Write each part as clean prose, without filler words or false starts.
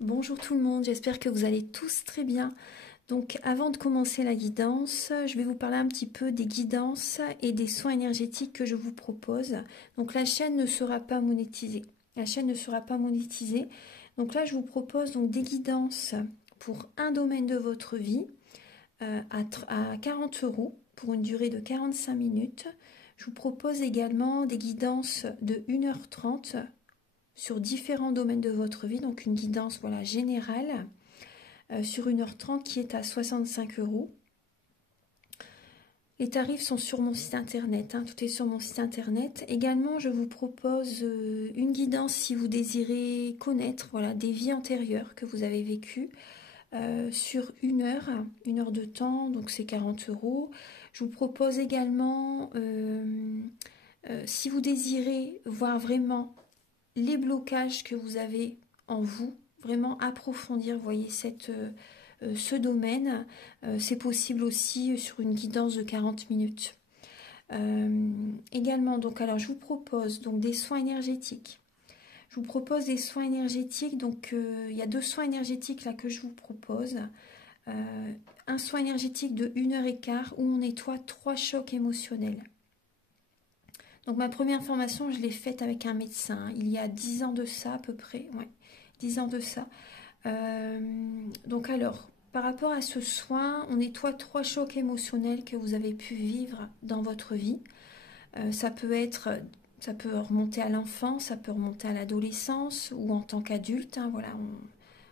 Bonjour tout le monde, j'espère que vous allez tous très bien. Donc avant de commencer la guidance, je vais vous parler un petit peu des guidances et des soins énergétiques que je vous propose. Donc la chaîne ne sera pas monétisée. La chaîne ne sera pas monétisée. Donc là je vous propose donc des guidances pour un domaine de votre vie à 40 € pour une durée de 45 minutes. Je vous propose également des guidances de 1h30 sur différents domaines de votre vie, donc une guidance voilà, générale sur 1h30 qui est à 65 €. Les tarifs sont sur mon site internet, tout est sur mon site internet. Également, je vous propose une guidance si vous désirez connaître voilà, des vies antérieures que vous avez vécues sur une heure de temps, donc c'est 40 €. Je vous propose également, si vous désirez voir vraiment les blocages que vous avez en vous, vraiment approfondir, voyez, ce domaine, c'est possible aussi sur une guidance de 40 minutes. Également, donc, alors je vous propose donc des soins énergétiques. Je vous propose des soins énergétiques, donc il y a 2 soins énergétiques là que je vous propose. Un soin énergétique de 1h15 où on nettoie 3 chocs émotionnels. Donc ma première formation, je l'ai faite avec un médecin, il y a 10 ans de ça à peu près, ouais, 10 ans de ça. Donc alors, par rapport à ce soin, on nettoie 3 chocs émotionnels que vous avez pu vivre dans votre vie. Ça peut remonter à l'enfance, ça peut remonter à l'adolescence ou en tant qu'adulte. Voilà,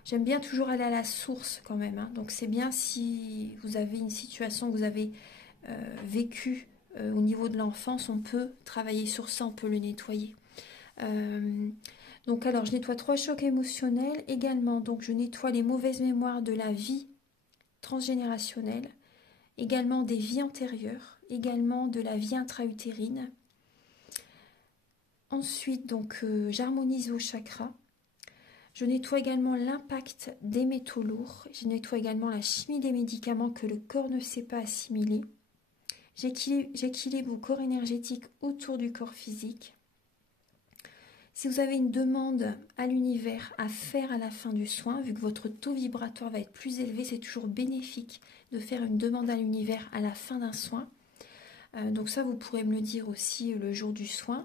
j'aime bien toujours aller à la source quand même. Donc c'est bien si vous avez une situation que vous avez vécue au niveau de l'enfance, on peut travailler sur ça, on peut le nettoyer. Donc alors je nettoie 3 chocs émotionnels également, donc je nettoie les mauvaises mémoires de la vie transgénérationnelle, également des vies antérieures, également de la vie intra-utérine. Ensuite donc j'harmonise vos chakras. Je nettoie également l'impact des métaux lourds, je nettoie également la chimie des médicaments que le corps ne sait pas assimiler. J'équilibre vos corps énergétiques autour du corps physique. Si vous avez une demande à l'univers à faire à la fin du soin, vu que votre taux vibratoire va être plus élevé, c'est toujours bénéfique de faire une demande à l'univers à la fin d'un soin. Donc ça, vous pourrez me le dire aussi le jour du soin.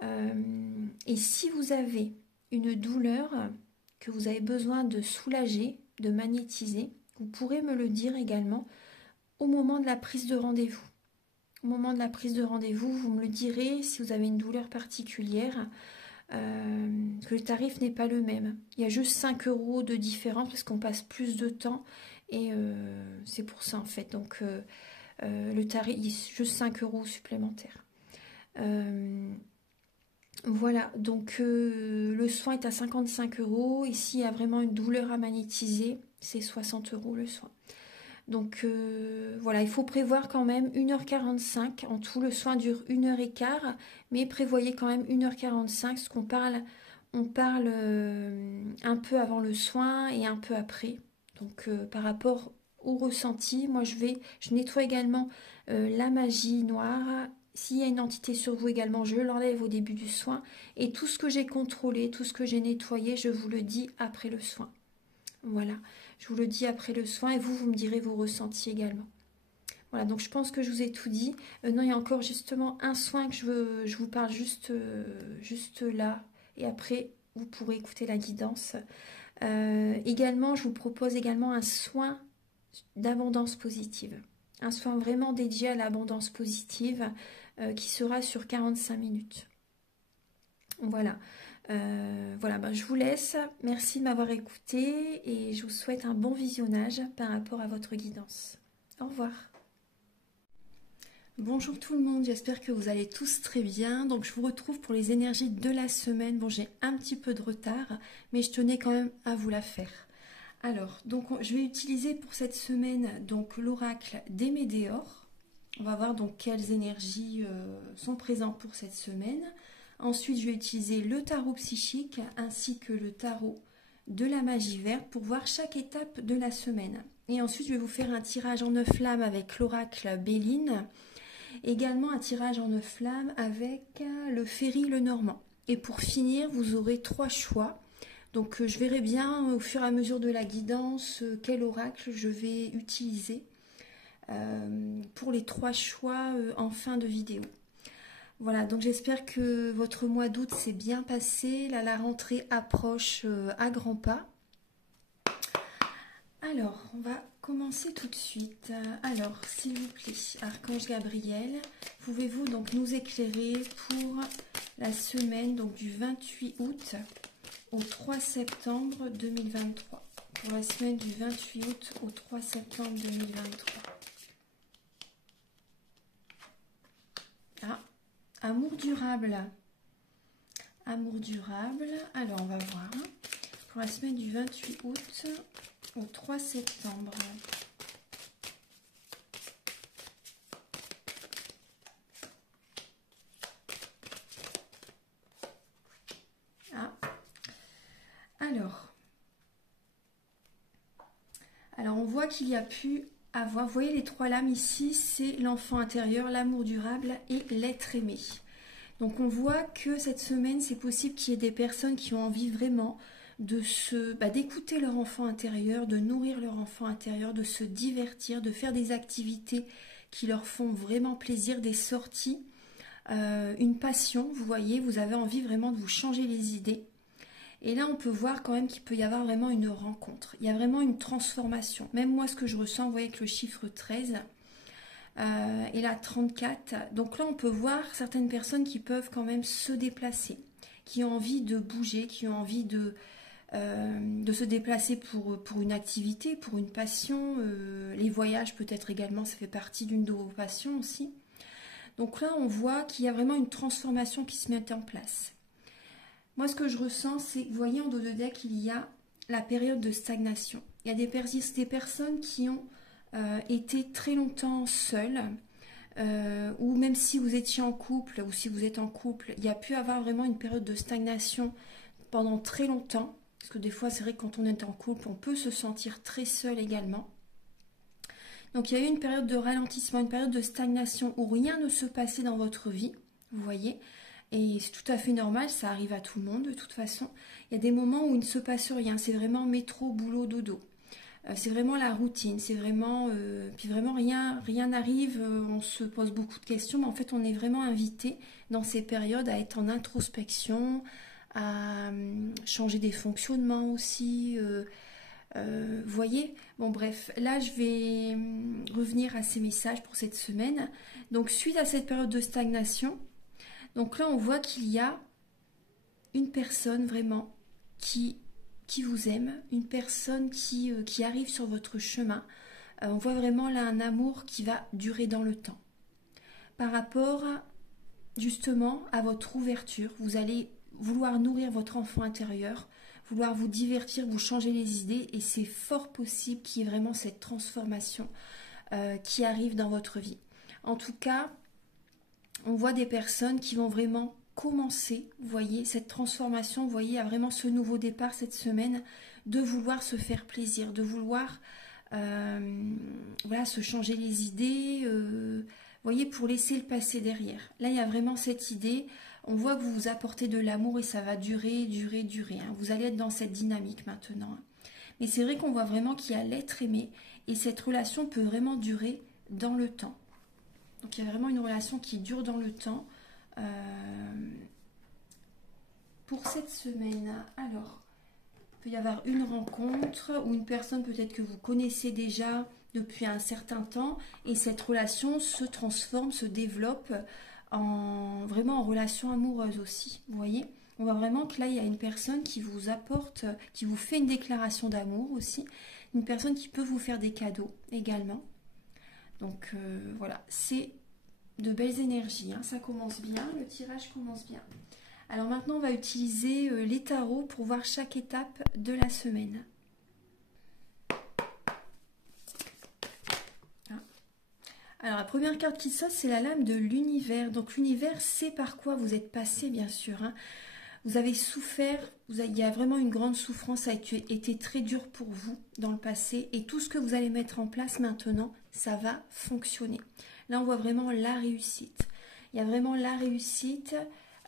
Et si vous avez une douleur que vous avez besoin de soulager, de magnétiser, vous pourrez me le dire également au moment de la prise de rendez-vous. Au moment de la prise de rendez-vous, vous me le direz si vous avez une douleur particulière. Que le tarif n'est pas le même. Il y a juste 5 € de différence parce qu'on passe plus de temps et c'est pour ça en fait. Donc le tarif, il y a juste 5 € supplémentaires. Voilà, donc le soin est à 55 €. Ici, il y a vraiment une douleur à magnétiser, c'est 60 € le soin. Donc voilà, il faut prévoir quand même 1h45. En tout, le soin dure 1h15, mais prévoyez quand même 1h45, parce qu'on parle, on parle un peu avant le soin et un peu après. Donc par rapport au ressenti, moi je nettoie également la magie noire. S'il y a une entité sur vous également, je l'enlève au début du soin. Et tout ce que j'ai contrôlé, tout ce que j'ai nettoyé, je vous le dis après le soin. Voilà, je vous le dis après le soin et vous me direz vos ressentis également. Voilà, donc je pense que je vous ai tout dit. Non, il y a encore justement un soin que je vous parle juste là. Et après, vous pourrez écouter la guidance. Également, je vous propose également un soin d'abondance positive. Un soin vraiment dédié à l'abondance positive qui sera sur 45 minutes. Voilà. Voilà, je vous laisse. Merci de m'avoir écouté et je vous souhaite un bon visionnage par rapport à votre guidance. Au revoir. Bonjour tout le monde, j'espère que vous allez tous très bien. Donc je vous retrouve pour les énergies de la semaine. Bon, j'ai un petit peu de retard, mais je tenais quand même à vous la faire. Alors, donc je vais utiliser pour cette semaine donc l'oracle des Médéors. On va voir donc quelles énergies sont présentes pour cette semaine. Ensuite, je vais utiliser le tarot psychique ainsi que le tarot de la magie verte pour voir chaque étape de la semaine. Et ensuite, je vais vous faire un tirage en 9 flammes avec l'oracle Béline. Également un tirage en 9 flammes avec le Ferry le Normand. Et pour finir, vous aurez 3 choix. Donc je verrai bien au fur et à mesure de la guidance quel oracle je vais utiliser pour les 3 choix en fin de vidéo. Voilà, donc j'espère que votre mois d'août s'est bien passé. Là, la rentrée approche à grands pas. Alors, on va commencer tout de suite. Alors, s'il vous plaît, Archange Gabriel, pouvez-vous donc nous éclairer pour la semaine donc, du 28 août au 3 septembre 2023. Pour la semaine du 28 août au 3 septembre 2023. Ah, amour durable. Amour durable. Alors, on va voir. Pour la semaine du 28 août au 3 septembre. Ah. Alors on voit qu'il y a pu avoir, vous voyez les 3 lames ici, c'est l'enfant intérieur, l'amour durable et l'être aimé. Donc on voit que cette semaine, c'est possible qu'il y ait des personnes qui ont envie vraiment de d'écouter leur enfant intérieur, de nourrir leur enfant intérieur, de se divertir, de faire des activités qui leur font vraiment plaisir, des sorties, une passion, vous voyez, vous avez envie vraiment de vous changer les idées. Et là, on peut voir quand même qu'il peut y avoir vraiment une rencontre. Il y a vraiment une transformation. Même moi, ce que je ressens, vous voyez, avec le chiffre 13 et la 34. Donc là, on peut voir certaines personnes qui peuvent quand même se déplacer, qui ont envie de bouger, qui ont envie de se déplacer pour une activité, pour une passion. Les voyages, peut-être également, ça fait partie d'une de vos passions aussi. Donc là, on voit qu'il y a vraiment une transformation qui se met en place. Moi, ce que je ressens, c'est, vous voyez, en dos de deck, il y a la période de stagnation. Il y a des personnes qui ont été très longtemps seules, ou même si vous étiez en couple, ou si vous êtes en couple, il y a pu avoir vraiment une période de stagnation pendant très longtemps. Parce que des fois, c'est vrai que quand on est en couple, on peut se sentir très seul également. Donc, il y a eu une période de ralentissement, une période de stagnation où rien ne se passait dans votre vie, vous voyez. Et c'est tout à fait normal, ça arrive à tout le monde de toute façon. Il y a des moments où il ne se passe rien, c'est vraiment métro, boulot, dodo. C'est vraiment la routine, c'est vraiment... puis vraiment rien n'arrive, on se pose beaucoup de questions, mais en fait on est vraiment invité dans ces périodes à être en introspection, à changer des fonctionnements aussi. Vous voyez? Bon bref, là je vais revenir à ces messages pour cette semaine. Donc suite à cette période de stagnation, donc là, on voit qu'il y a une personne vraiment qui vous aime, une personne qui arrive sur votre chemin. On voit vraiment là un amour qui va durer dans le temps. Par rapport justement à votre ouverture, vous allez vouloir nourrir votre enfant intérieur, vouloir vous divertir, vous changer les idées et c'est fort possible qu'il y ait vraiment cette transformation qui arrive dans votre vie. En tout cas, on voit des personnes qui vont vraiment commencer, vous voyez, cette transformation, vous voyez, à vraiment ce nouveau départ cette semaine, de vouloir se faire plaisir, de vouloir voilà, se changer les idées, vous voyez, pour laisser le passé derrière. Là, il y a vraiment cette idée, on voit que vous vous apportez de l'amour et ça va durer, durer, durer. Hein. Vous allez être dans cette dynamique maintenant. Hein. Mais c'est vrai qu'on voit vraiment qu'il y a l'être aimé et cette relation peut vraiment durer dans le temps. Donc il y a vraiment une relation qui dure dans le temps. Pour cette semaine, alors, il peut y avoir une rencontre ou une personne peut-être que vous connaissez déjà depuis un certain temps et cette relation se transforme, se développe vraiment en relation amoureuse aussi. Vous voyez? On voit vraiment que là, il y a une personne qui vous apporte, qui vous fait une déclaration d'amour aussi. Une personne qui peut vous faire des cadeaux également. Donc voilà, c'est de belles énergies, hein. Ça commence bien, le tirage commence bien. Alors maintenant, on va utiliser les tarots pour voir chaque étape de la semaine. Ah. Alors la première carte qui saute, c'est la lame de l'univers. Donc l'univers, c'est par quoi vous êtes passé, bien sûr. Hein. Vous avez souffert, il y a vraiment une grande souffrance, ça a été très dur pour vous dans le passé. Et tout ce que vous allez mettre en place maintenant, ça va fonctionner. Là, on voit vraiment la réussite. Il y a vraiment la réussite.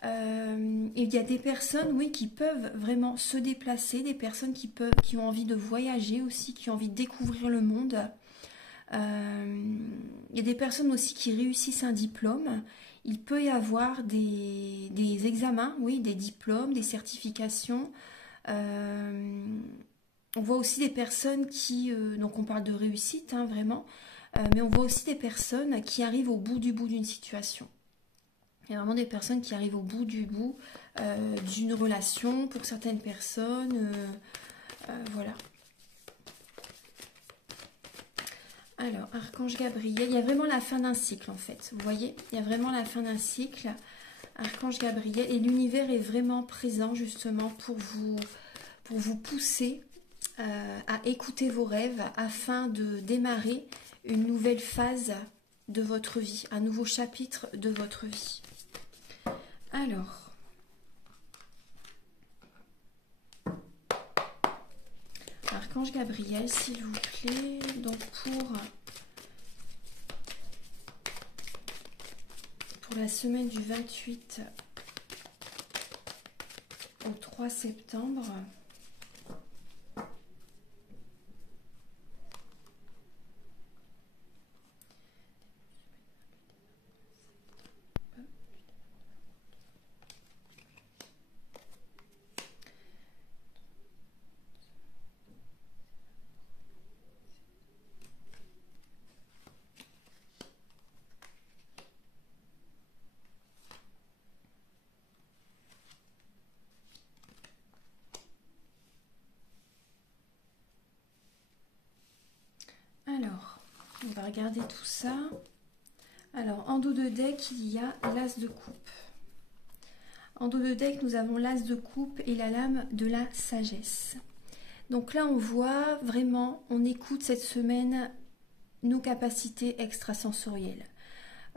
Et il y a des personnes, oui, qui peuvent vraiment se déplacer, des personnes qui ont envie de voyager aussi, qui ont envie de découvrir le monde. Il y a des personnes aussi qui réussissent un diplôme. Il peut y avoir des examens, oui, des diplômes, des certifications. On voit aussi des personnes donc on parle de réussite, hein, vraiment, mais on voit aussi des personnes qui arrivent au bout d'une situation. Il y a vraiment des personnes qui arrivent au bout d'une relation pour certaines personnes. Voilà. Alors, Archange Gabriel, il y a vraiment la fin d'un cycle en fait. Vous voyez, il y a vraiment la fin d'un cycle. Archange Gabriel, et l'univers est vraiment présent justement pour vous pousser à écouter vos rêves afin de démarrer une nouvelle phase de votre vie, un nouveau chapitre de votre vie. Alors, Archange Gabriel, s'il vous plaît, donc pour la semaine du 28 au 3 septembre, alors, on va regarder tout ça. Alors, en dos de deck, il y a l'As de coupe. En dos de deck, nous avons l'As de coupe et la lame de la sagesse. Donc là, on voit vraiment, on écoute cette semaine nos capacités extrasensorielles.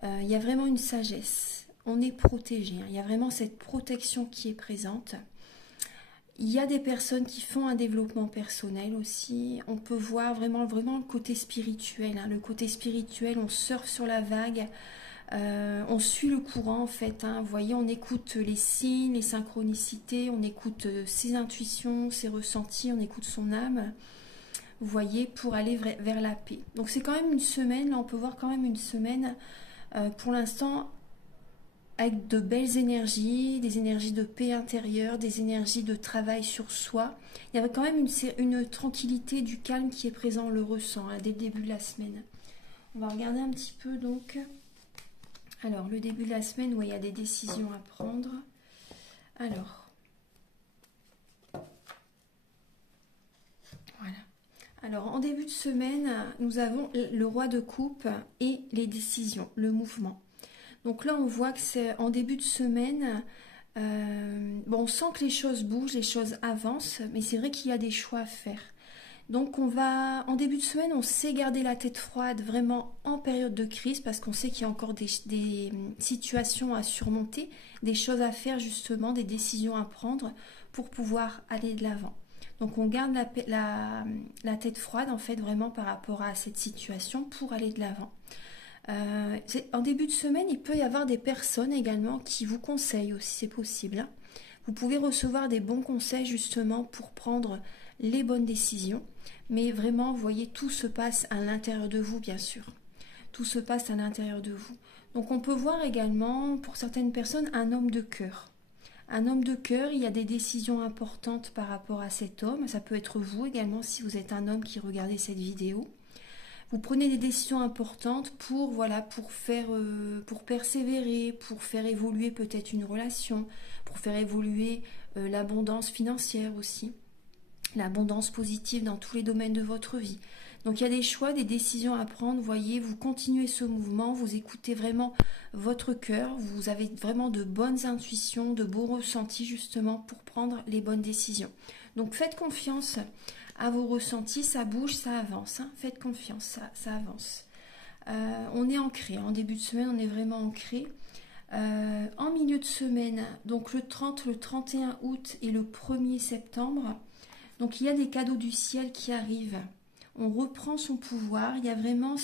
Il y a vraiment une sagesse. On est protégé. Hein. Il y a vraiment cette protection qui est présente. Il y a des personnes qui font un développement personnel aussi. On peut voir vraiment le côté spirituel. Hein. Le côté spirituel, on surfe sur la vague. On suit le courant en fait. Hein. Vous voyez, on écoute les signes, les synchronicités. On écoute ses intuitions, ses ressentis. On écoute son âme. Vous voyez, pour aller vers la paix. Donc c'est quand même une semaine. Là, on peut voir quand même une semaine pour l'instant avec de belles énergies, des énergies de paix intérieure, des énergies de travail sur soi. Il y a quand même une tranquillité, du calme qui est présent, on le ressent hein, dès le début de la semaine. On va regarder un petit peu donc. Alors, le début de la semaine où il y a des décisions à prendre. Alors, voilà. Alors, en début de semaine, nous avons le roi de coupe et les décisions, le mouvement. Donc là, on voit que c'est en début de semaine, bon, on sent que les choses bougent, les choses avancent, mais c'est vrai qu'il y a des choix à faire. Donc en début de semaine, on sait garder la tête froide vraiment en période de crise parce qu'on sait qu'il y a encore des situations à surmonter, des choses à faire justement, des décisions à prendre pour pouvoir aller de l'avant. Donc on garde la tête froide en fait vraiment par rapport à cette situation pour aller de l'avant. En début de semaine, il peut y avoir des personnes également qui vous conseillent aussi, c'est possible. Hein. Vous pouvez recevoir des bons conseils justement pour prendre les bonnes décisions. Mais vraiment, vous voyez, tout se passe à l'intérieur de vous, bien sûr. Tout se passe à l'intérieur de vous. Donc on peut voir également, pour certaines personnes, un homme de cœur. Un homme de cœur, il y a des décisions importantes par rapport à cet homme. Ça peut être vous également si vous êtes un homme qui regardez cette vidéo. Vous prenez des décisions importantes pour persévérer, pour faire évoluer peut-être une relation, pour faire évoluer l'abondance financière aussi, l'abondance positive dans tous les domaines de votre vie. Donc il y a des choix, des décisions à prendre, voyez, vous continuez ce mouvement, vous écoutez vraiment votre cœur, vous avez vraiment de bonnes intuitions, de beaux ressentis justement pour prendre les bonnes décisions. Donc faites confiance à vos ressentis, ça bouge, ça avance. Hein. Faites confiance, ça avance. On est ancré. En début de semaine, on est vraiment ancré. En milieu de semaine, donc le 30, le 31 août et le 1er septembre, donc il y a des cadeaux du ciel qui arrivent. On reprend son pouvoir. Il y a vraiment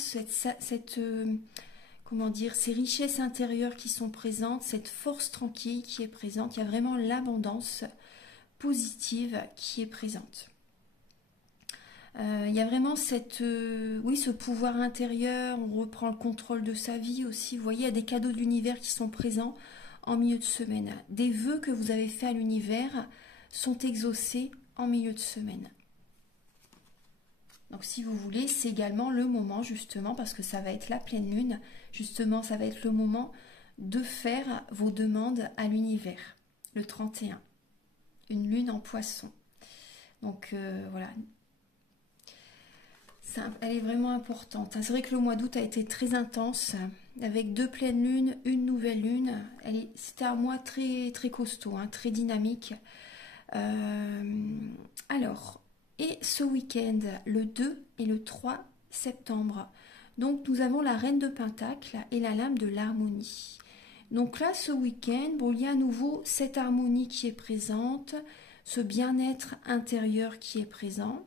comment dire, ces richesses intérieures qui sont présentes, cette force tranquille qui est présente. Il y a vraiment l'abondance positive qui est présente. Il y a vraiment cette, oui, ce pouvoir intérieur, on reprend le contrôle de sa vie aussi. Vous voyez, il y a des cadeaux de l'univers qui sont présents en milieu de semaine. Des vœux que vous avez faits à l'univers sont exaucés en milieu de semaine. Donc si vous voulez, c'est également le moment justement, parce que ça va être la pleine lune, justement ça va être le moment de faire vos demandes à l'univers, le 31. Une lune en poisson. Donc voilà. Elle est vraiment importante. C'est vrai que le mois d'août a été très intense, avec 2 pleines lunes, une nouvelle lune. C'était un mois très, très costaud, hein, très dynamique. Alors, et ce week-end, le 2 et le 3 septembre, donc nous avons la reine de Pentacle et la lame de l'harmonie. Donc là, ce week-end, bon, il y a à nouveau cette harmonie qui est présente, ce bien-être intérieur qui est présent.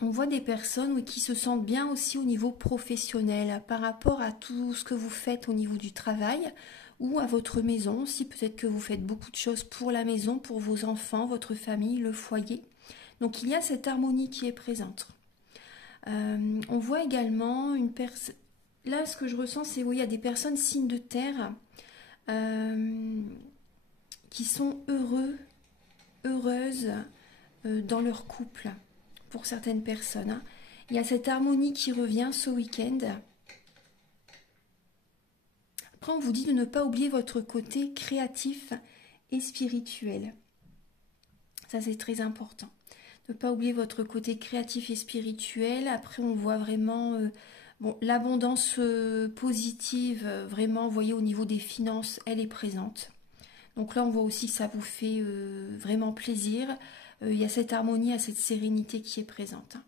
On voit des personnes qui se sentent bien aussi au niveau professionnel par rapport à tout ce que vous faites au niveau du travail ou à votre maison. Si peut-être que vous faites beaucoup de choses pour la maison, pour vos enfants, votre famille, le foyer. Donc il y a cette harmonie qui est présente. On voit également une personne... Là, ce que je ressens, c'est qu'il y a des personnes signes de terre qui sont heureuses dans leur couple. Pour certaines personnes, hein. Il y a cette harmonie qui revient ce week-end. Après, on vous dit de ne pas oublier votre côté créatif et spirituel. Ça, c'est très important. Ne pas oublier votre côté créatif et spirituel. Après, on voit vraiment bon, l'abondance positive. Vraiment, vous voyez, au niveau des finances, elle est présente. Donc là, on voit aussi que ça vous fait vraiment plaisir. Il y a cette harmonie, il y a cette sérénité qui est présente.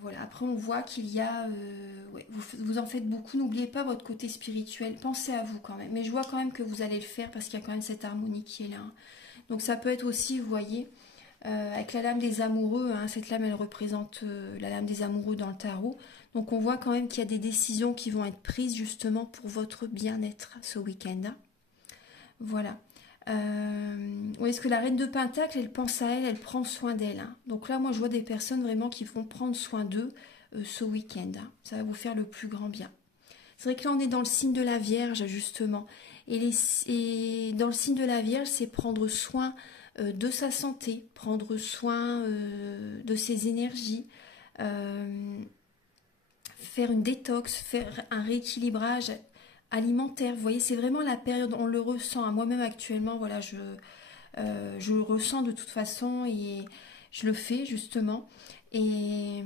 Voilà. Après, on voit qu'il y a... ouais, vous en faites beaucoup. N'oubliez pas votre côté spirituel. Pensez à vous quand même. Mais je vois quand même que vous allez le faire parce qu'il y a quand même cette harmonie qui est là. Donc ça peut être aussi, vous voyez, avec la lame des amoureux. Hein, cette lame, elle représente la lame des amoureux dans le tarot. Donc on voit quand même qu'il y a des décisions qui vont être prises justement pour votre bien-être ce week-end. Hein. Voilà. Est-ce que la reine de Pentacle, elle pense à elle, elle prend soin d'elle. Hein. Donc là, moi, je vois des personnes vraiment qui vont prendre soin d'eux ce week-end. Hein. Ça va vous faire le plus grand bien. C'est vrai que là, on est dans le signe de la Vierge, justement. Et dans le signe de la Vierge, c'est prendre soin de sa santé, prendre soin de ses énergies, faire une détox, faire un rééquilibrage alimentaire. Vous voyez, c'est vraiment la période, on le ressent. Moi-même actuellement, voilà, je le ressens de toute façon et je le fais justement. Et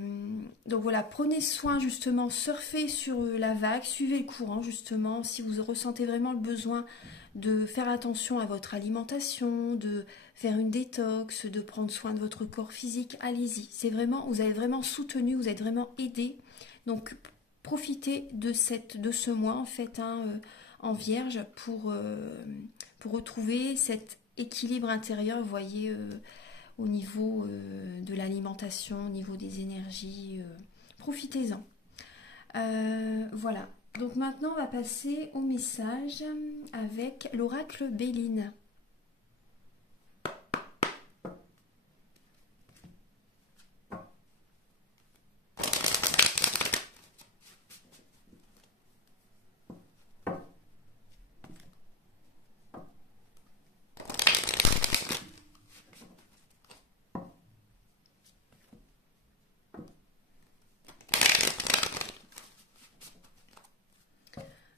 donc voilà, prenez soin justement, surfez sur la vague, suivez le courant justement. Si vous ressentez vraiment le besoin de faire attention à votre alimentation, de faire une détox, de prendre soin de votre corps physique, allez-y. C'est vraiment, vous êtes vraiment soutenu, vous êtes vraiment aidé. Donc profitez de ce mois en fait en Vierge pour retrouver cet équilibre intérieur, vous voyez, au niveau de l'alimentation, au niveau des énergies. Profitez-en. Voilà. Donc maintenant, on va passer au message avec l'oracle Béline.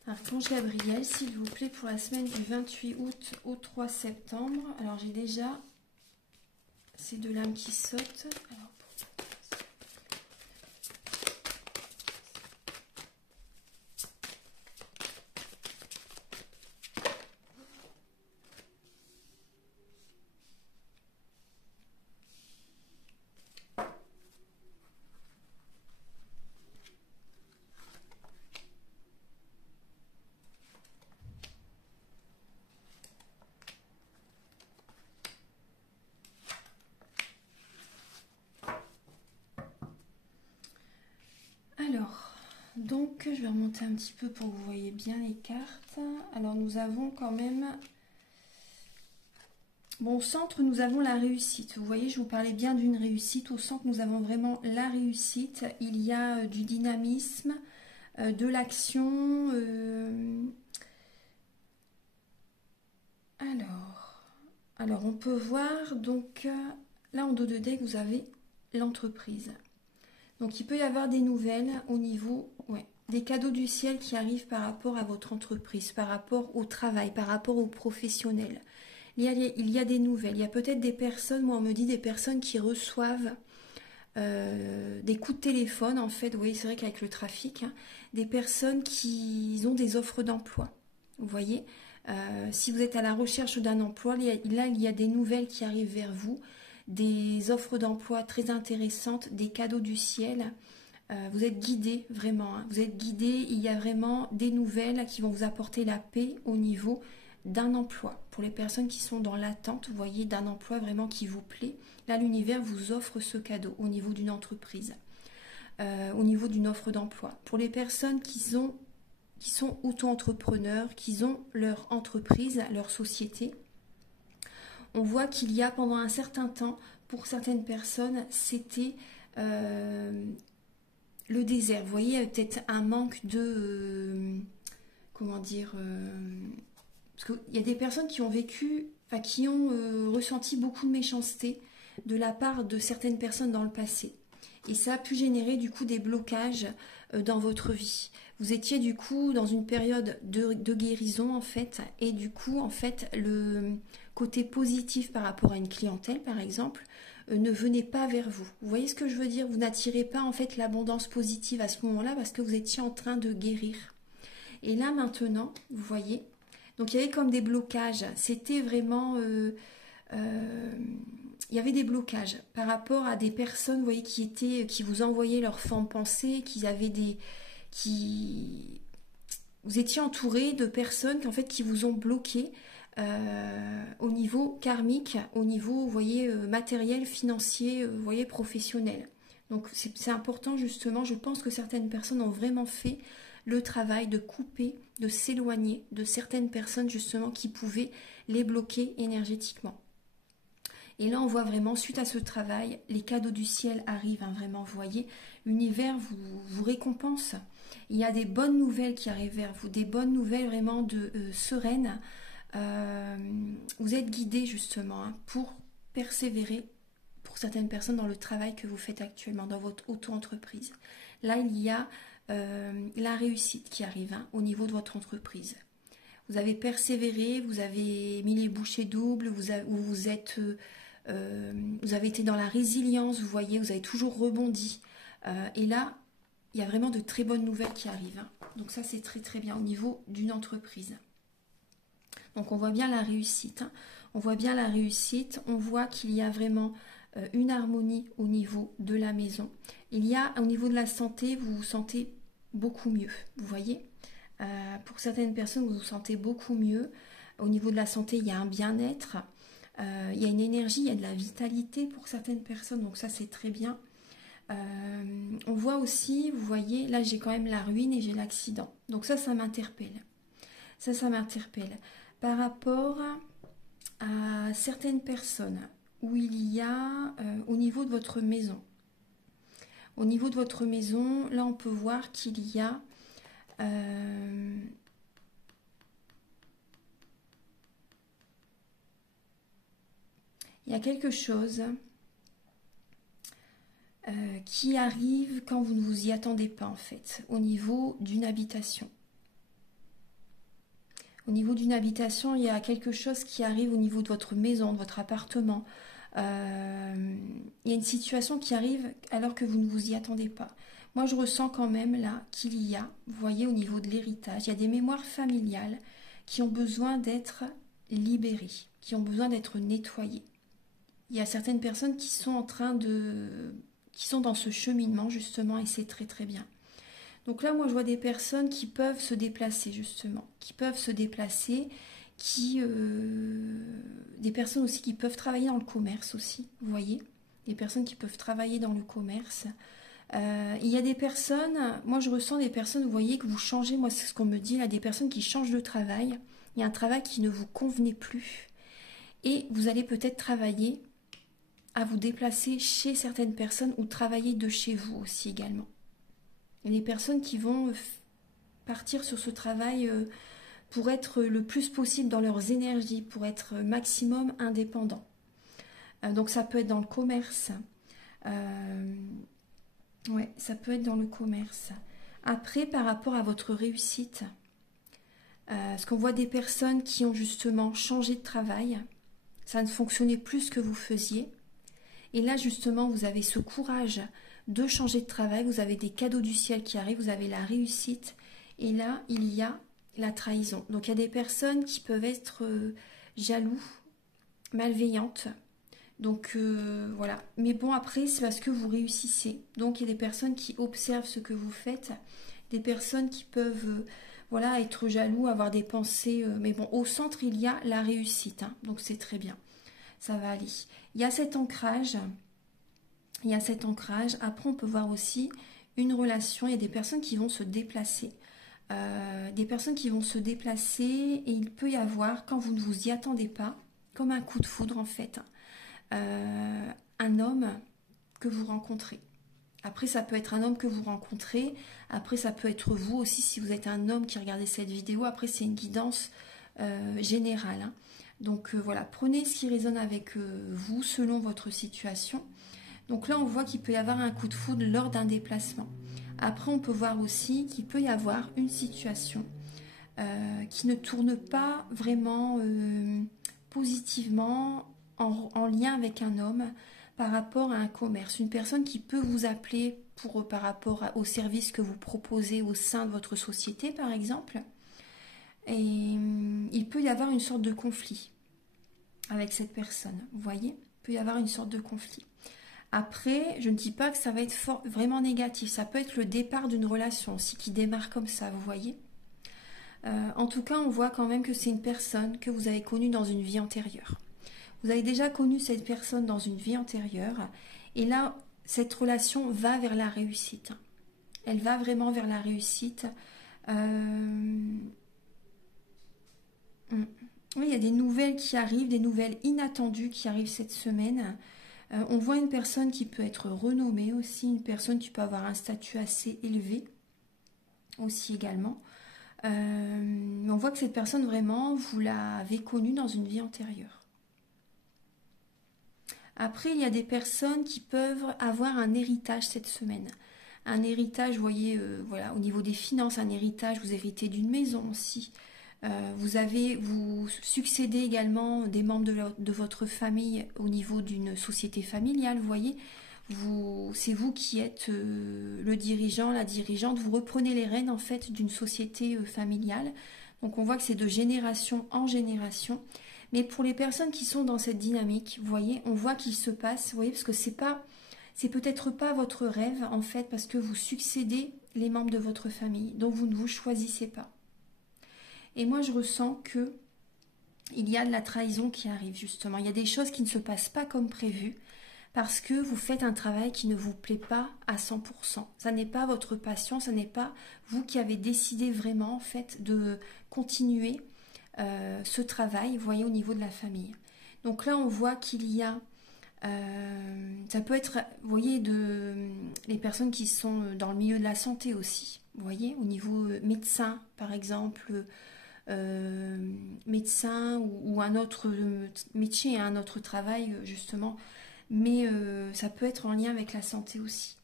Archange Gabriel, s'il vous plaît, pour la semaine du 28 août au 3 septembre. Alors, j'ai déjà ces deux lames qui sautent. Alors, Donc je vais remonter un petit peu pour que vous voyez bien les cartes. Alors nous avons quand même... Bon, au centre, nous avons la réussite. Vous voyez, je vous parlais bien d'une réussite. Au centre, nous avons vraiment la réussite. Il y a du dynamisme, de l'action. Alors, on peut voir, donc, là, en dos de deck, vous avez l'entreprise. Donc, il peut y avoir des nouvelles au niveau, ouais, des cadeaux du ciel qui arrivent par rapport à votre entreprise, par rapport au travail, par rapport aux professionnels. Il y a des nouvelles. Il y a peut-être des personnes, moi on me dit des personnes qui reçoivent des coups de téléphone, en fait. Vous voyez, c'est vrai qu'avec le trafic, hein, des personnes qui ont des offres d'emploi. Vous voyez, si vous êtes à la recherche d'un emploi, là il y a des nouvelles qui arrivent vers vous, des offres d'emploi très intéressantes, des cadeaux du ciel. Vous êtes guidé vraiment, hein. Vous êtes guidé, il y a vraiment des nouvelles qui vont vous apporter la paix au niveau d'un emploi. Pour les personnes qui sont dans l'attente, vous voyez, d'un emploi vraiment qui vous plaît, là l'univers vous offre ce cadeau au niveau d'une entreprise, au niveau d'une offre d'emploi. Pour les personnes qui sont auto-entrepreneurs, qui ont leur entreprise, leur société, on voit qu'il y a pendant un certain temps, pour certaines personnes, c'était le désert. Vous voyez, peut-être un manque de... comment dire parce qu'il y a des personnes qui ont vécu, enfin qui ont ressenti beaucoup de méchanceté de la part de certaines personnes dans le passé. Et ça a pu générer du coup des blocages dans votre vie. Vous étiez du coup dans une période de guérison en fait. Et du coup en fait le côté positif par rapport à une clientèle par exemple ne venait pas vers vous. Vous voyez ce que je veux dire? Vous n'attirez pas en fait l'abondance positive à ce moment-là parce que vous étiez en train de guérir. Et là maintenant, vous voyez... Donc il y avait comme des blocages, c'était vraiment, il y avait des blocages par rapport à des personnes, vous voyez, qui vous envoyaient leur fond de pensée, vous étiez entouré de personnes qui vous ont bloqué au niveau karmique, au niveau, vous voyez, matériel, financier, vous voyez, professionnel. Donc c'est important justement, je pense que certaines personnes ont vraiment fait le travail de couper, de s'éloigner de certaines personnes justement qui pouvaient les bloquer énergétiquement. Et là on voit vraiment, suite à ce travail, les cadeaux du ciel arrivent, hein, vraiment, vous voyez, l'univers vous récompense. Il y a des bonnes nouvelles qui arrivent vers vous, des bonnes nouvelles vraiment sereines. Vous êtes guidés justement, hein, pour persévérer pour certaines personnes dans le travail que vous faites actuellement, dans votre auto-entreprise. Là il y a la réussite qui arrive, hein, au niveau de votre entreprise. Vous avez persévéré, vous avez mis les bouchées doubles, vous avez été dans la résilience, vous voyez, vous avez toujours rebondi. Et là, il y a vraiment de très bonnes nouvelles qui arrivent, hein. Donc ça, c'est très très bien au niveau d'une entreprise. Donc on voit bien la réussite, hein. On voit bien la réussite, on voit qu'il y a vraiment une harmonie au niveau de la maison. Il y a, au niveau de la santé, vous vous sentez beaucoup mieux, vous voyez. Pour certaines personnes, vous vous sentez beaucoup mieux. Au niveau de la santé, il y a un bien-être, il y a une énergie, il y a de la vitalité pour certaines personnes, donc ça c'est très bien. On voit aussi, vous voyez, là j'ai quand même la ruine et j'ai l'accident. Donc ça m'interpelle. Ça m'interpelle. Par rapport à certaines personnes où il y a au niveau de votre maison. Au niveau de votre maison, là on peut voir qu'il y a quelque chose qui arrive quand vous ne vous y attendez pas en fait, au niveau d'une habitation. Au niveau d'une habitation, il y a quelque chose qui arrive au niveau de votre maison, de votre appartement. Il y a une situation qui arrive alors que vous ne vous y attendez pas. Moi, je ressens quand même là qu'il y a, vous voyez, au niveau de l'héritage, il y a des mémoires familiales qui ont besoin d'être libérées, qui ont besoin d'être nettoyées. Il y a certaines personnes qui sont qui sont dans ce cheminement justement et c'est très très bien. Donc là, moi, je vois des personnes qui peuvent se déplacer, justement, qui peuvent se déplacer, des personnes aussi qui peuvent travailler dans le commerce aussi, vous voyez, des personnes qui peuvent travailler dans le commerce. Il y a des personnes, moi je ressens des personnes, vous voyez, que vous changez, moi c'est ce qu'on me dit, là, des personnes qui changent de travail. Il y a un travail qui ne vous convenait plus. Et vous allez peut-être travailler à vous déplacer chez certaines personnes ou travailler de chez vous aussi également. Il y a des personnes qui vont partir sur ce travail pour être le plus possible dans leurs énergies, pour être maximum indépendant. Donc ça peut être dans le commerce. Ouais, ça peut être dans le commerce. Après, par rapport à votre réussite, parce qu'on voit des personnes qui ont justement changé de travail, ça ne fonctionnait plus ce que vous faisiez. Et là, justement, vous avez ce courage de changer de travail, vous avez des cadeaux du ciel qui arrivent, vous avez la réussite. Et là, il y a la trahison. Donc, il y a des personnes qui peuvent être jaloux, malveillantes. Donc, voilà. Mais bon, après, c'est parce que vous réussissez. Donc, il y a des personnes qui observent ce que vous faites, des personnes qui peuvent... voilà, être jaloux, avoir des pensées. Mais bon, au centre, il y a la réussite. Hein, donc, c'est très bien. Ça va aller. Il y a cet ancrage. Il y a cet ancrage. Après, on peut voir aussi une relation. Il y a des personnes qui vont se déplacer. Des personnes qui vont se déplacer. Et il peut y avoir, quand vous ne vous y attendez pas, comme un coup de foudre en fait, un homme que vous rencontrez. Après, ça peut être un homme que vous rencontrez. Après, ça peut être vous aussi, si vous êtes un homme qui regardez cette vidéo. Après, c'est une guidance générale. Hein. Donc, voilà, prenez ce qui résonne avec vous, selon votre situation. Donc là, on voit qu'il peut y avoir un coup de foudre lors d'un déplacement. Après, on peut voir aussi qu'il peut y avoir une situation qui ne tourne pas vraiment positivement en lien avec un homme, par rapport à un commerce, une personne qui peut vous appeler par rapport au service que vous proposez au sein de votre société, par exemple. Et il peut y avoir une sorte de conflit avec cette personne, vous voyez. Il peut y avoir une sorte de conflit. Après, je ne dis pas que ça va être vraiment négatif. Ça peut être le départ d'une relation aussi qui démarre comme ça, vous voyez. En tout cas, on voit quand même que c'est une personne que vous avez connue dans une vie antérieure. Vous avez déjà connu cette personne dans une vie antérieure et là, cette relation va vers la réussite. Elle va vraiment vers la réussite. Oui, il y a des nouvelles qui arrivent, des nouvelles inattendues qui arrivent cette semaine. On voit une personne qui peut être renommée aussi, une personne qui peut avoir un statut assez élevé aussi également. On voit que cette personne vraiment, vous l'avez connue dans une vie antérieure. Après, il y a des personnes qui peuvent avoir un héritage cette semaine. Un héritage, vous voyez, voilà, au niveau des finances, un héritage, vous héritez d'une maison aussi. Vous succédez également des membres de votre famille au niveau d'une société familiale, vous voyez. C'est vous qui êtes le dirigeant, la dirigeante. Vous reprenez les rênes en fait d'une société familiale. Donc on voit que c'est de génération en génération. Mais pour les personnes qui sont dans cette dynamique, vous voyez, on voit qu'il se passe, vous voyez, parce que c'est peut-être pas votre rêve en fait, parce que vous succédez les membres de votre famille, donc vous ne vous choisissez pas. Et moi je ressens que il y a de la trahison qui arrive justement. Il y a des choses qui ne se passent pas comme prévu, parce que vous faites un travail qui ne vous plaît pas à 100%. Ça n'est pas votre passion, ça n'est pas vous qui avez décidé vraiment en fait de continuer ce travail, vous voyez, au niveau de la famille. Donc là, on voit qu'il y a, ça peut être, vous voyez, les personnes qui sont dans le milieu de la santé aussi, vous voyez, au niveau médecin, par exemple, médecin ou un autre métier, un autre travail, justement, mais ça peut être en lien avec la santé aussi.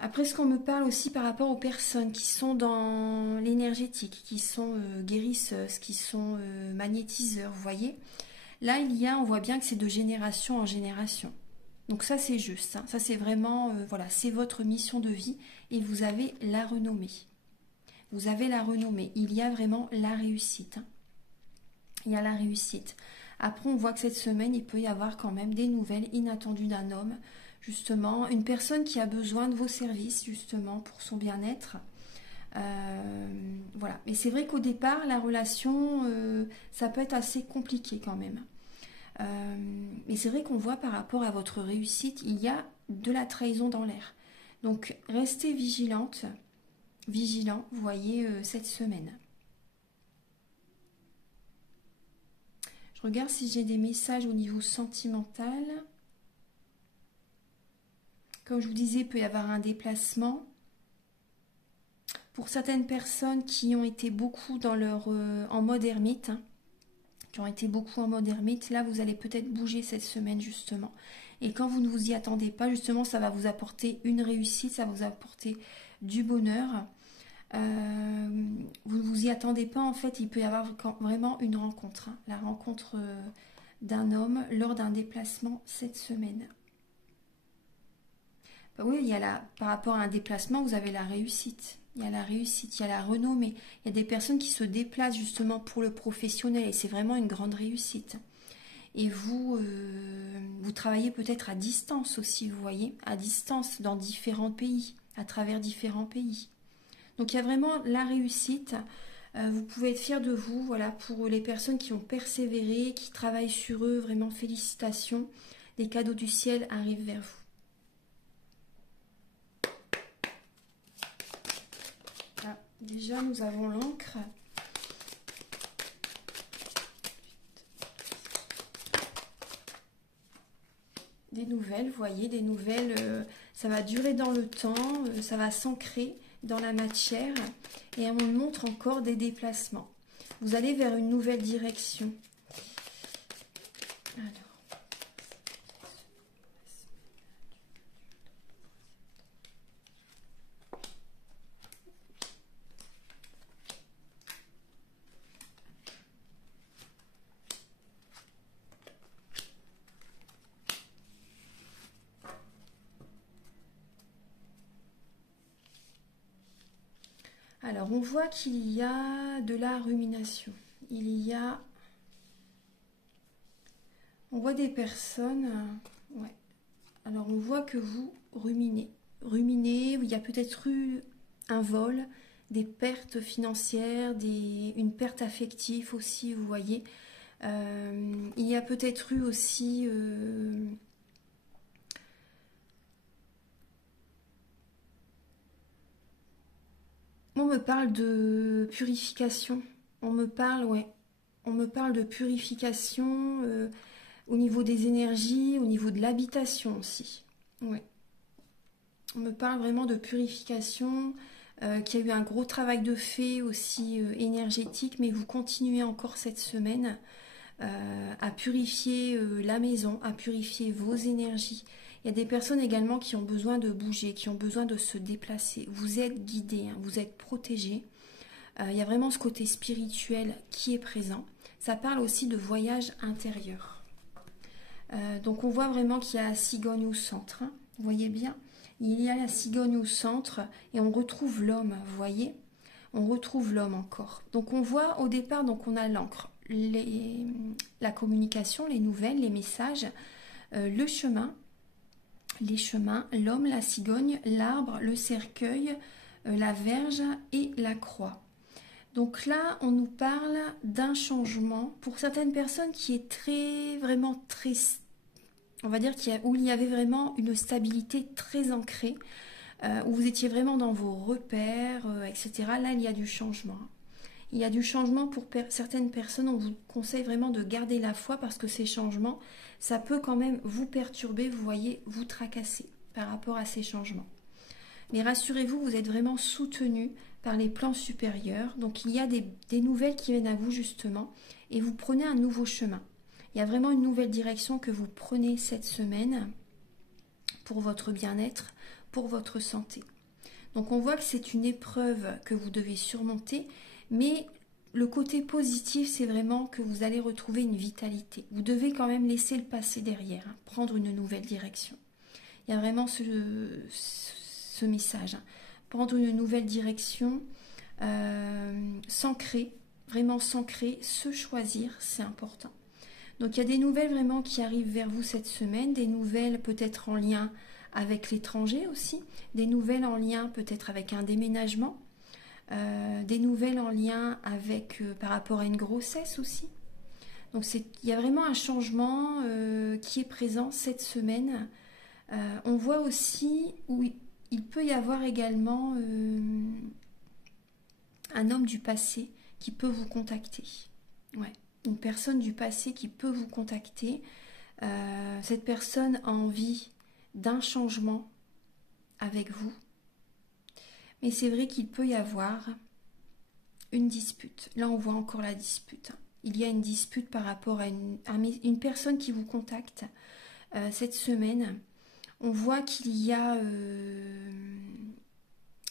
Après, ce qu'on me parle aussi par rapport aux personnes qui sont dans l'énergétique, qui sont guérisseuses, qui sont magnétiseurs, vous voyez. Là, on voit bien que c'est de génération en génération. Donc ça, c'est juste. Hein. Ça, c'est vraiment, voilà, c'est votre mission de vie et vous avez la renommée. Vous avez la renommée. Il y a vraiment la réussite. Hein. Il y a la réussite. Après, on voit que cette semaine, il peut y avoir quand même des nouvelles inattendues d'un homme. Justement, une personne qui a besoin de vos services, justement, pour son bien-être. Voilà. Mais c'est vrai qu'au départ, la relation, ça peut être assez compliqué quand même. Mais c'est vrai qu'on voit par rapport à votre réussite, il y a de la trahison dans l'air. Donc restez vigilante, vigilant, vous voyez, cette semaine. Je regarde si j'ai des messages au niveau sentimental. Comme je vous disais, il peut y avoir un déplacement. Pour certaines personnes qui ont été beaucoup dans leur, en mode ermite, hein, qui ont été beaucoup en mode ermite, là vous allez peut-être bouger cette semaine justement. Et quand vous ne vous y attendez pas, justement, ça va vous apporter une réussite, ça va vous apporter du bonheur. Vous ne vous y attendez pas, en fait, il peut y avoir vraiment une rencontre. Hein, la rencontre d'un homme lors d'un déplacement cette semaine. Ben oui, il y a par rapport à un déplacement, vous avez la réussite. Il y a la réussite, il y a la renommée. Il y a des personnes qui se déplacent justement pour le professionnel et c'est vraiment une grande réussite. Et vous, vous travaillez peut-être à distance aussi, vous voyez, à distance dans différents pays, à travers différents pays. Donc il y a vraiment la réussite. Vous pouvez être fiers de vous, voilà, pour les personnes qui ont persévéré, qui travaillent sur eux, vraiment félicitations. Les cadeaux du ciel arrivent vers vous. Ah, déjà, nous avons l'encre. Des nouvelles, vous voyez, des nouvelles, ça va durer dans le temps, ça va s'ancrer dans la matière et on montre encore des déplacements. Vous allez vers une nouvelle direction. Alors. Alors, on voit qu'il y a de la rumination. Il y a... On voit des personnes... ouais. Alors, on voit que vous ruminez. Ruminez, il y a peut-être eu un vol, des pertes financières, une perte affective aussi, vous voyez. Il y a peut-être eu aussi... On me parle de purification. On me parle, ouais. On me parle de purification au niveau des énergies, au niveau de l'habitation aussi. Ouais. On me parle vraiment de purification, qu'il y a eu un gros travail de fait aussi énergétique, mais vous continuez encore cette semaine à purifier la maison, à purifier vos énergies. Il y a des personnes également qui ont besoin de bouger, qui ont besoin de se déplacer. Vous êtes guidés, hein, vous êtes protégés. Il y a vraiment ce côté spirituel qui est présent. Ça parle aussi de voyage intérieur. Donc on voit vraiment qu'il y a la cigogne au centre. Hein, vous voyez bien, il y a la cigogne au centre et on retrouve l'homme, vous voyez. On retrouve l'homme encore. Donc on voit au départ, donc on a l'encre, la communication, les nouvelles, les messages, le chemin, les chemins, l'homme, la cigogne, l'arbre, le cercueil, la verge et la croix. Donc là, on nous parle d'un changement pour certaines personnes qui est vraiment très, on va dire où il y avait vraiment une stabilité très ancrée, où vous étiez vraiment dans vos repères, etc. Là, il y a du changement. Il y a du changement pour certaines personnes. On vous conseille vraiment de garder la foi parce que ces changements, ça peut quand même vous perturber, vous voyez, vous tracasser par rapport à ces changements. Mais rassurez-vous, vous êtes vraiment soutenu par les plans supérieurs. Donc il y a des nouvelles qui viennent à vous justement et vous prenez un nouveau chemin. Il y a vraiment une nouvelle direction que vous prenez cette semaine pour votre bien-être, pour votre santé. Donc on voit que c'est une épreuve que vous devez surmonter, mais le côté positif, c'est vraiment que vous allez retrouver une vitalité. Vous devez quand même laisser le passé derrière, hein, prendre une nouvelle direction. Il y a vraiment ce message. Hein. Prendre une nouvelle direction, s'ancrer, vraiment s'ancrer, se choisir, c'est important. Donc il y a des nouvelles vraiment qui arrivent vers vous cette semaine, des nouvelles peut-être en lien avec l'étranger aussi, des nouvelles en lien peut-être avec un déménagement, des nouvelles en lien avec par rapport à une grossesse aussi. Donc il y a vraiment un changement qui est présent cette semaine. On voit aussi où il peut y avoir également un homme du passé qui peut vous contacter. Ouais, une personne du passé qui peut vous contacter. Cette personne a envie d'un changement avec vous. Mais c'est vrai qu'il peut y avoir une dispute. Là, on voit encore la dispute. Il y a une dispute par rapport à une personne qui vous contacte cette semaine. On voit qu'il y a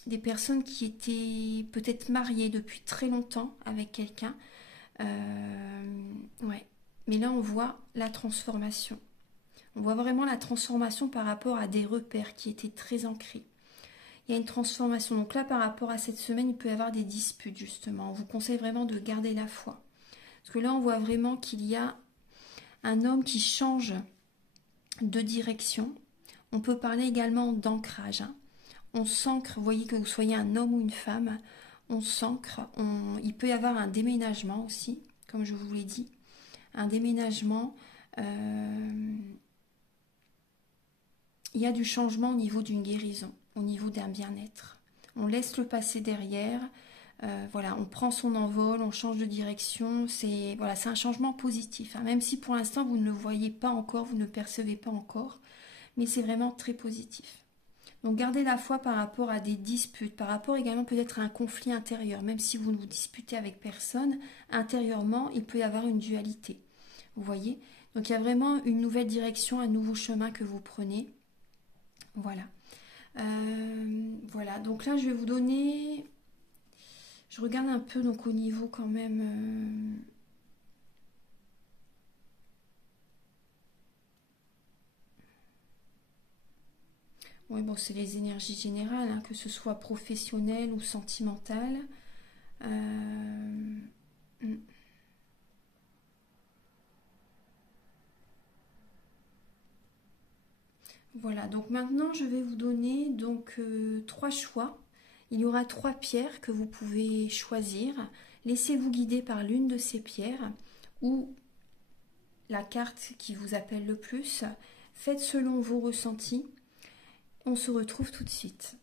des personnes qui étaient peut-être mariées depuis très longtemps avec quelqu'un. Ouais. Mais là, on voit la transformation. On voit vraiment la transformation par rapport à des repères qui étaient très ancrés. Il y a une transformation. Donc là, par rapport à cette semaine, il peut y avoir des disputes, justement. On vous conseille vraiment de garder la foi. Parce que là, on voit vraiment qu'il y a un homme qui change de direction. On peut parler également d'ancrage. Hein. On s'ancre, vous voyez que vous soyez un homme ou une femme, on s'ancre. Il peut y avoir un déménagement aussi, comme je vous l'ai dit. Un déménagement. Il y a du changement au niveau d'une guérison, au niveau d'un bien-être. On laisse le passé derrière, voilà, on prend son envol, on change de direction. C'est voilà, c'est un changement positif, hein, même si pour l'instant vous ne le voyez pas encore, vous ne le percevez pas encore, mais c'est vraiment très positif. Donc gardez la foi par rapport à des disputes, par rapport également peut-être à un conflit intérieur, même si vous ne vous disputez avec personne, intérieurement il peut y avoir une dualité. Vous voyez? Donc il y a vraiment une nouvelle direction, un nouveau chemin que vous prenez. Voilà. Voilà, donc là je vais vous donner, je regarde un peu donc au niveau quand même, oui bon c'est les énergies générales, hein, que ce soit professionnelles ou sentimentales. Voilà, donc maintenant je vais vous donner donc 3 choix. Il y aura 3 pierres que vous pouvez choisir. Laissez-vous guider par l'une de ces pierres ou la carte qui vous appelle le plus. Faites selon vos ressentis. On se retrouve tout de suite.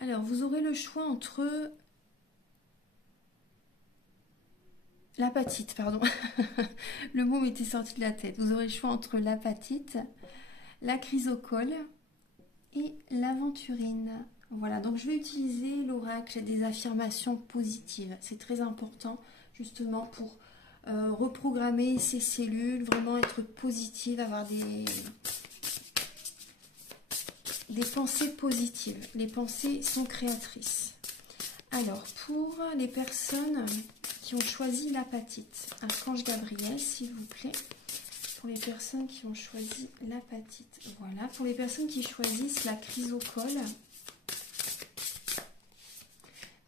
Alors, vous aurez le choix entre l'apatite, pardon. Le mot m'était sorti de la tête. Vous aurez le choix entre l'apatite, la chrysocole et l'aventurine. Voilà, donc je vais utiliser l'oracle des affirmations positives. C'est très important justement pour reprogrammer ces cellules, vraiment être positive, avoir des pensées positives. Les pensées sont créatrices. Alors, pour les personnes qui ont choisi l'apatite, Archange Gabriel, s'il vous plaît. Pour les personnes qui ont choisi l'apatite. Voilà. Pour les personnes qui choisissent la chrysocole.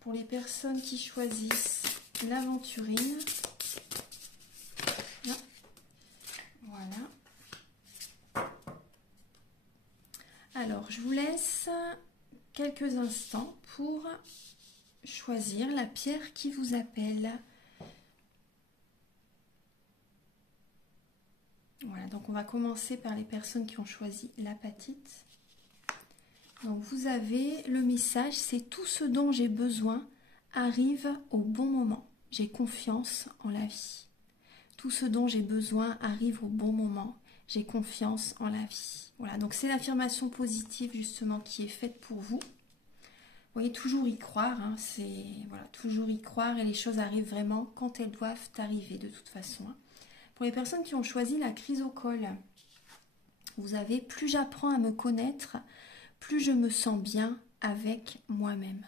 Pour les personnes qui choisissent l'aventurine. Voilà. Alors, je vous laisse quelques instants pour choisir la pierre qui vous appelle. Voilà, donc on va commencer par les personnes qui ont choisi l'apatite. Donc vous avez le message, c'est tout ce dont j'ai besoin arrive au bon moment. J'ai confiance en la vie. Tout ce dont j'ai besoin arrive au bon moment. J'ai confiance en la vie. Voilà, donc c'est l'affirmation positive justement qui est faite pour vous. Vous voyez, toujours y croire, hein, c'est voilà, toujours y croire et les choses arrivent vraiment quand elles doivent arriver de toute façon. Hein. Pour les personnes qui ont choisi la chrysocole, vous avez plus j'apprends à me connaître, plus je me sens bien avec moi-même.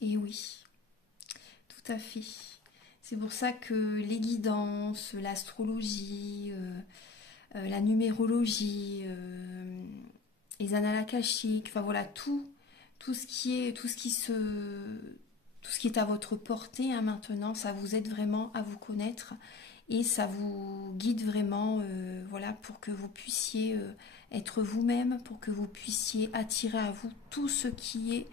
Et oui, tout à fait. C'est pour ça que les guidances, l'astrologie, la numérologie, les annales akashiques, enfin voilà, tout ce qui est à votre portée hein, maintenant, ça vous aide vraiment à vous connaître et ça vous guide vraiment voilà, pour que vous puissiez être vous-même, pour que vous puissiez attirer à vous tout ce qui est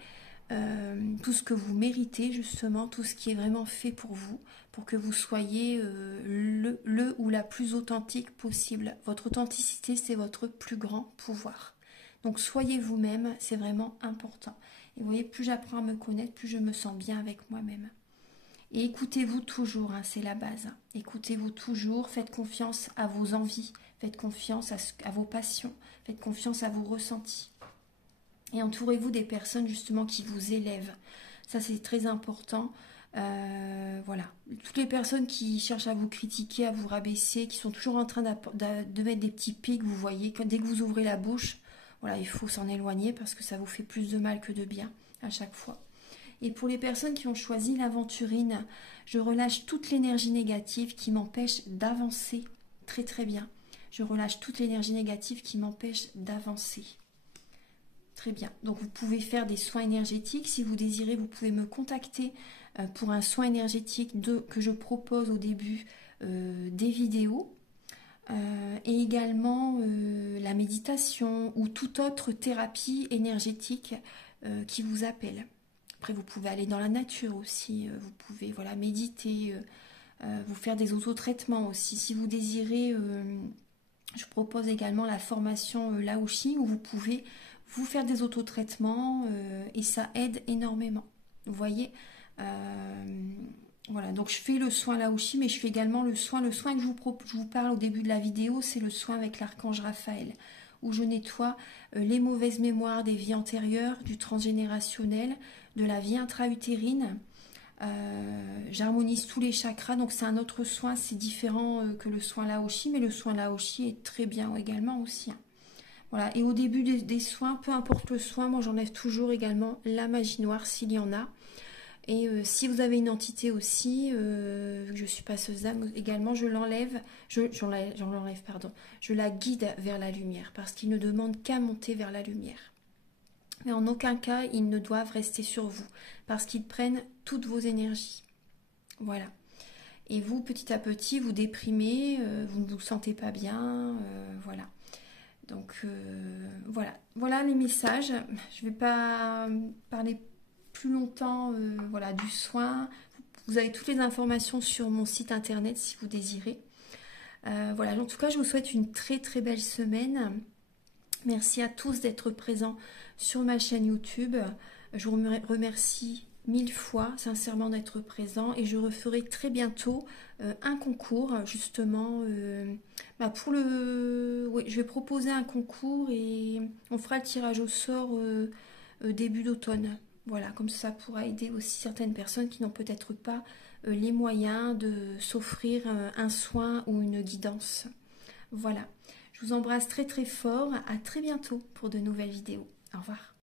tout ce que vous méritez, justement, tout ce qui est vraiment fait pour vous, pour que vous soyez le ou la plus authentique possible. Votre authenticité, c'est votre plus grand pouvoir. Donc soyez vous-même, c'est vraiment important. Et vous voyez, plus j'apprends à me connaître, plus je me sens bien avec moi-même. Et écoutez-vous toujours, hein, c'est la base. Écoutez-vous toujours, faites confiance à vos envies, faites confiance à vos passions, faites confiance à vos ressentis. Et entourez-vous des personnes justement qui vous élèvent. Ça, c'est très important. Voilà. Toutes les personnes qui cherchent à vous critiquer, à vous rabaisser, qui sont toujours en train de mettre des petits pics, vous voyez, dès que vous ouvrez la bouche, voilà, il faut s'en éloigner parce que ça vous fait plus de mal que de bien à chaque fois. Et pour les personnes qui ont choisi l'aventurine, je relâche toute l'énergie négative qui m'empêche d'avancer très très bien. Je relâche toute l'énergie négative qui m'empêche d'avancer. Très bien. Donc vous pouvez faire des soins énergétiques. Si vous désirez, vous pouvez me contacter pour un soin énergétique que je propose au début des vidéos. Et également la méditation ou toute autre thérapie énergétique qui vous appelle. Après, vous pouvez aller dans la nature aussi. Vous pouvez méditer, vous faire des autotraitements aussi. Si vous désirez, je propose également la formation Laoshi où vous pouvez vous faire des autotraitements et ça aide énormément. Vous voyez, voilà, donc je fais le soin Laoshi, mais je fais également le soin que je vous parle au début de la vidéo, c'est le soin avec l'archange Raphaël, où je nettoie les mauvaises mémoires des vies antérieures, du transgénérationnel, de la vie intra-utérine. J'harmonise tous les chakras, donc c'est un autre soin, c'est différent que le soin Laoshi, mais le soin Laoshi est très bien également aussi. Voilà, et au début des soins, peu importe le soin, moi j'enlève toujours également la magie noire s'il y en a. Et si vous avez une entité aussi, vu que je suis passeuse d'âme également, je l'enlève, je la guide vers la lumière, parce qu'ils ne demandent qu'à monter vers la lumière. Mais en aucun cas, ils ne doivent rester sur vous, parce qu'ils prennent toutes vos énergies. Voilà. Et vous, petit à petit, vous déprimez, vous ne vous sentez pas bien, voilà. Donc voilà les messages. Je ne vais pas parler plus longtemps du soin. Vous avez toutes les informations sur mon site internet si vous désirez. Voilà, en tout cas, je vous souhaite une très très belle semaine. Merci à tous d'être présents sur ma chaîne YouTube. Je vous remercie 1000 fois sincèrement d'être présent et je referai très bientôt un concours justement pour je vais proposer un concours et on fera le tirage au sort début d'automne. Voilà, comme ça pourra aider aussi certaines personnes qui n'ont peut-être pas les moyens de s'offrir un soin ou une guidance. Voilà, je vous embrasse très très fort, à très bientôt pour de nouvelles vidéos. Au revoir.